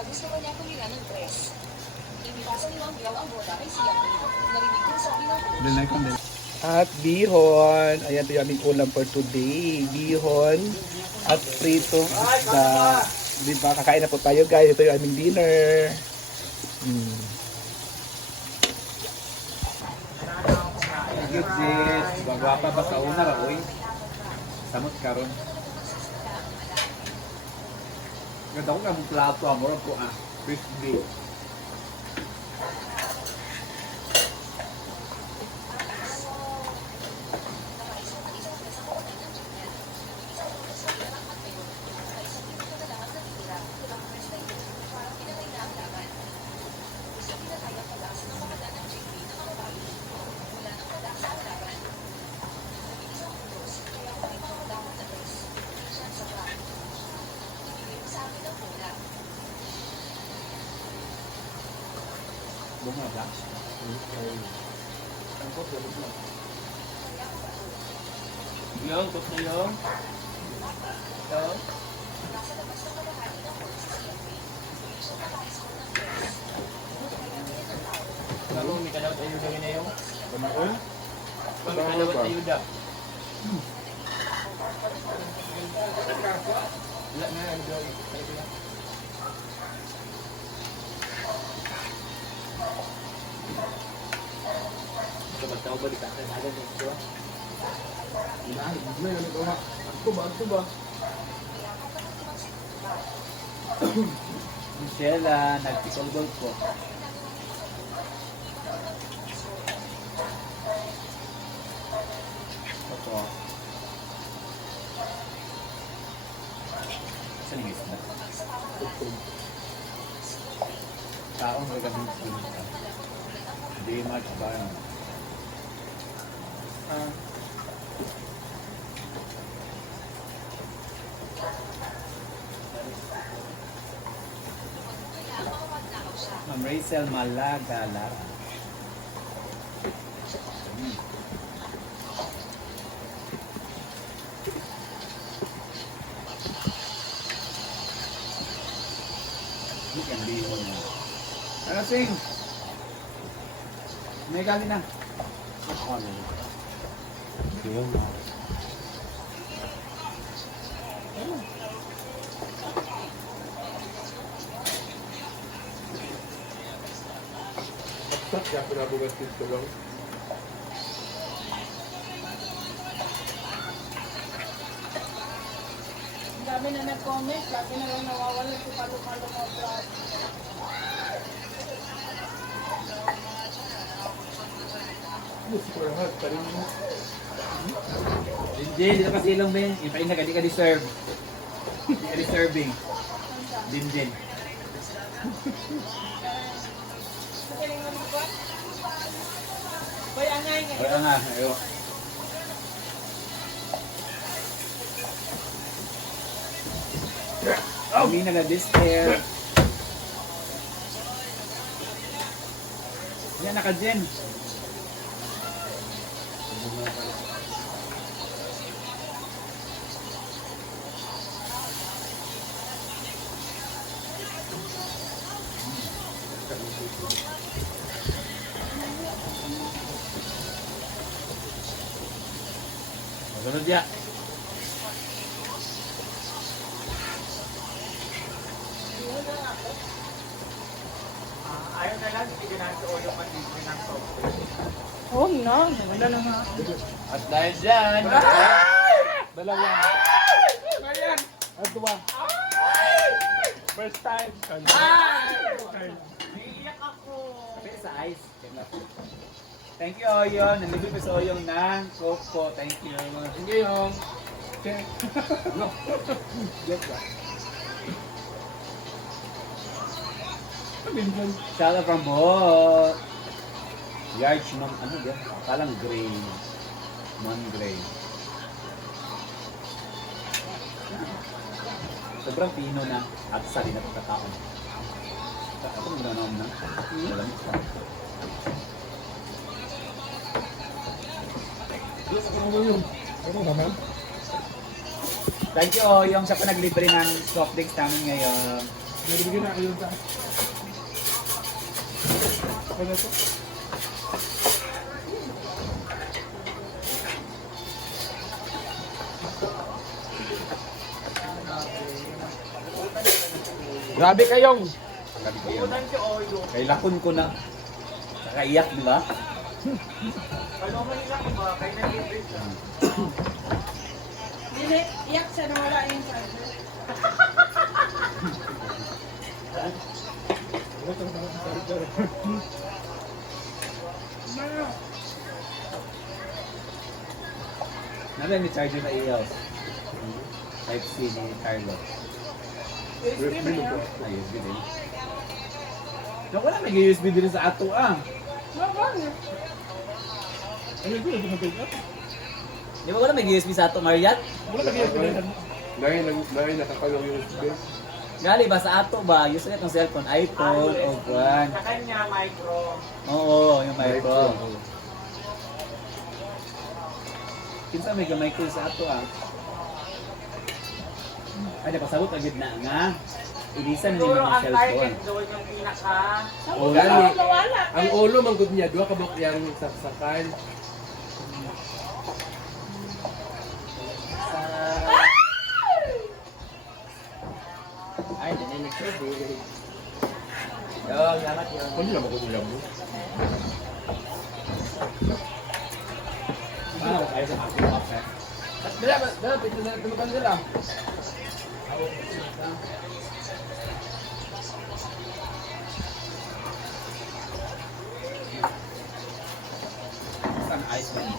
gusto ko niya kumila ng tres. Inibasa niyo ang biyaw ang boda kay siya. Narinig ko sabi ng At bihon. Ayan ito yung aming ulam for today. Bihon at prito isda. Diba? Kakain na po tayo guys. Ito yung aming dinner. Good sis. Bagwapa ba sa una ra, oy? Samot karon. Ganda ko nga mong plato, amor ko crispy. Bunga ba? Yung, tos na yung. Yung. Lalo, may kalawat ayuda yun na yung. May kalawat ayuda. Wala na, ayuda. Magtaw ba dito? Nagan dito. Agto ba? Michelle, nag-pickleball po. Opo. Saan yung isda? Taong magagamit. Hindi much ba yun? Ma'am Rachel Malagala. Look and be on. Ano sing? May gali na. Ako na. Yun. Kaya pinabugas dito lang. Ang dami na nag-comment, lagi na lang nawawala si Palo-Palo mo vlog. Super hot, parin mo. Dinjin, dito kasi ilong Ben. Ipain na ka, di ka deserve. Di ka deserving. Dinjin. Magaling mo nito? Boy, angay nga. Kaya nga, ayo. Kami nag-despair. Yan, naka-jen. Masunod ya. Ayaw na lang, hindi na sa ulo pati ng soft. Oh, no. Wala na nga. At dahil dyan, Dalawa. Ayan! At dua. First time. Iiyak ako. kapit sa ice. Thank you, Oyong. Nandito ko sa Oyong ng Coke po. Thank you. Thank you, Yong. Joke ba? Shout out from Bohol. Yard Ma'am, ano yan? Kalang gray. Non-gray. Sobrang pino na at sali na pagkataon. Ako maganaw na. Malamit pa. Thank you, yung sa panaglibre ng soft drinks namin ngayon. Bigyan na kayo sa... Ano to? Grabe kayong. Sabi ko yun. Kay lakon ko na. Nakaiyak, di ba? Dili, iyak siya na wala yung charger. Mano, Nala may charger na iyaw. Type C ni Carlo. USB ba yan? Ay, USB din. Yung wala nag-USB din sa ato ah. Wala na. Di ba wala may USB sa ato, Mariat? Wala ka bigyan. Dahil nakakalong yung USB. Gali ba sa ato ba? Use ulit ng cellphone, iPhone o Juan. Sa kanya, micro. Oo, yung micro. Kinsa may gamay ko sa ato ah. Ay, napasabot agad na nga. Ilisan na Siguro nila ng ang target cellphone. doon yung pinaka... O gani, Wala. ang ulo manggod niya, duha ka bok yang saksakan. Ay, naninig ko. Kung hindi naman kung mo. Ano, tayo sa ating offer. Dala, pito na tulukan nila. Isang ice man.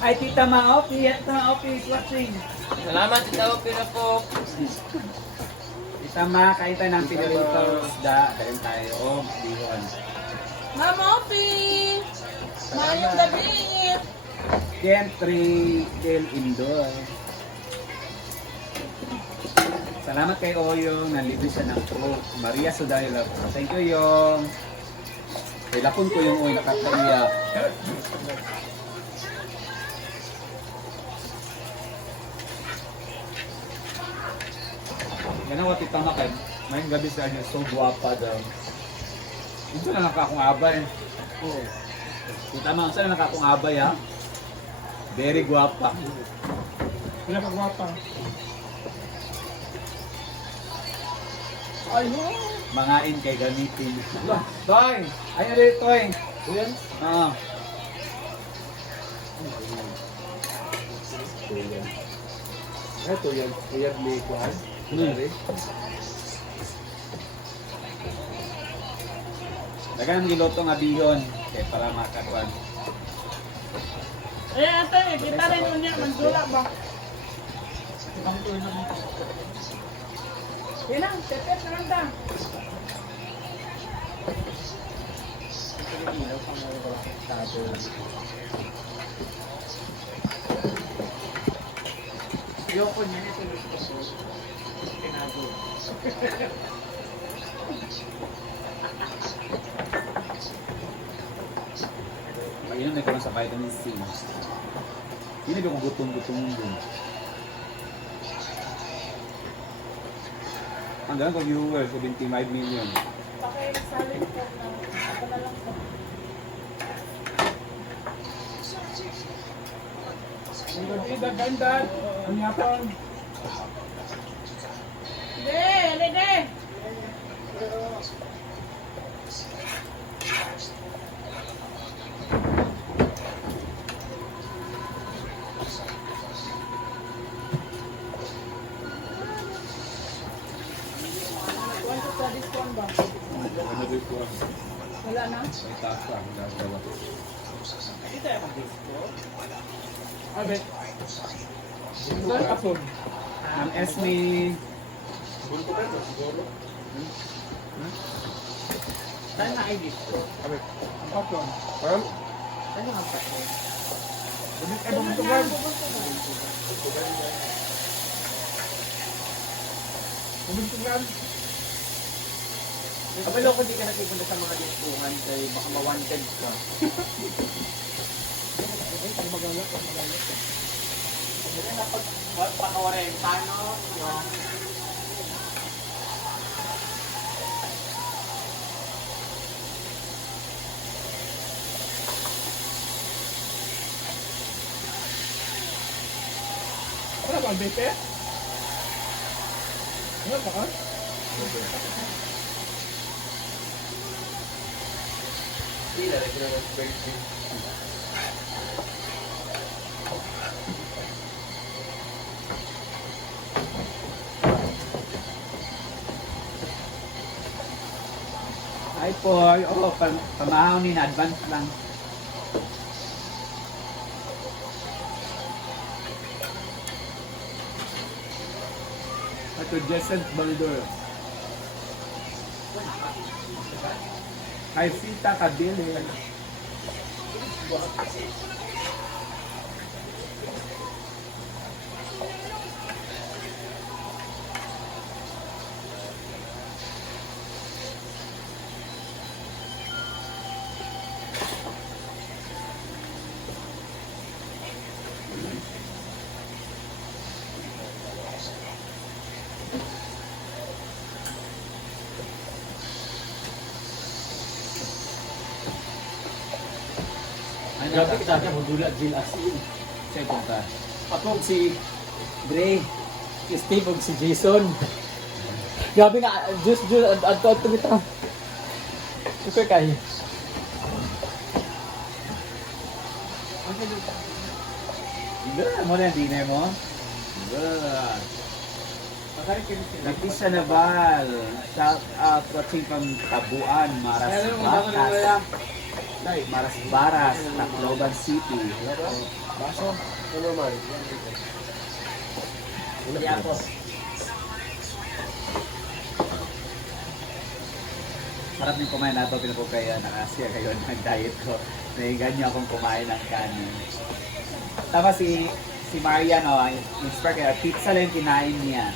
Ay, Tita Maopi, Tita Maopi is watching. Salamat, Tita Opi na po. Tita Ma, kain tayo ng pinulito isda. Dahil tayo, bihon. Mama Opi! Mayong gabi! Gentry del Indoor. Salamat kay Oyong, nalibre siya ng cook. Maria Sudayla. Thank you, Yong. Kay lapon ko yung Oy, nakakaiyak. Yan ang Tita Ma kay. Mayong gabi sa niya, so guwapa daw. Ito na lang akong abay. Oo. Tita Ma, saan na akong abay ha? Very guwapa. Pinakagwapa. Ayun! Mangain kay gamitin. Toy! Ayun dito eh. Yan. Oo. Ito yan, kaya ni Kuhan. Dagan ang giloto nga bihon. Kaya para makakuan. Eh, ate, kita rin yun niya. Mandula ba? Yan ang, tepet na lang ta. Yoko niya na ito. Tinago. Pag-inom na ko lang sa vitamin C. Hindi na ko gutom-gutom dun. Ang dalang ko viewers, 75 million. Pakisalin ko na. Ako na lang sa... Ang gabi, dagandan. Ang yapon. Hindi, hindi. Want to try this one ba? Ano din ko? Wala na? May tasa, dalawa. Dito yung mag-disco. Abe. Saan kapon? Ang Esme. Bulto ka ito, siguro. Saan na ay disco? Abe. Kapon. Ma'am? Ano ang pati? Ay, bumitugan. Bumitugan. Kabalo ko di ka nagpupunta sa mga dispuhan kay baka ma-wanted ka. Hindi na pag-orientano yung Wala ba ang bete? Wala ba ka? Sila, ito na ng birthday. Ay po, oh, pamahaw ni na advance lang. Ito Jessent Balidor. Kay Sita Kabili. grabe kita siya magdula Jill Asin. Check ko ka. Ako si Dre, si Steve ug si Jason. Grabe nga, just adto kita. Super kayo. Good. Mo na dinner mo? Good. Leticia Naval. Shout out watching from Tabuan, Maras Baras. Maras Baras, Tacloban City. Baso? Ano naman? Hindi ako. Sarap yung kumain na ito, pinapukaya nakasya kayo ng diet ko. Nahigan niyo akong kumain ng kanin. Tapos si Marian, oh, inspire kaya pizza lang yung kinain niya.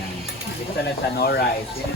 Yan. Pizza lang siya, no rice. Yan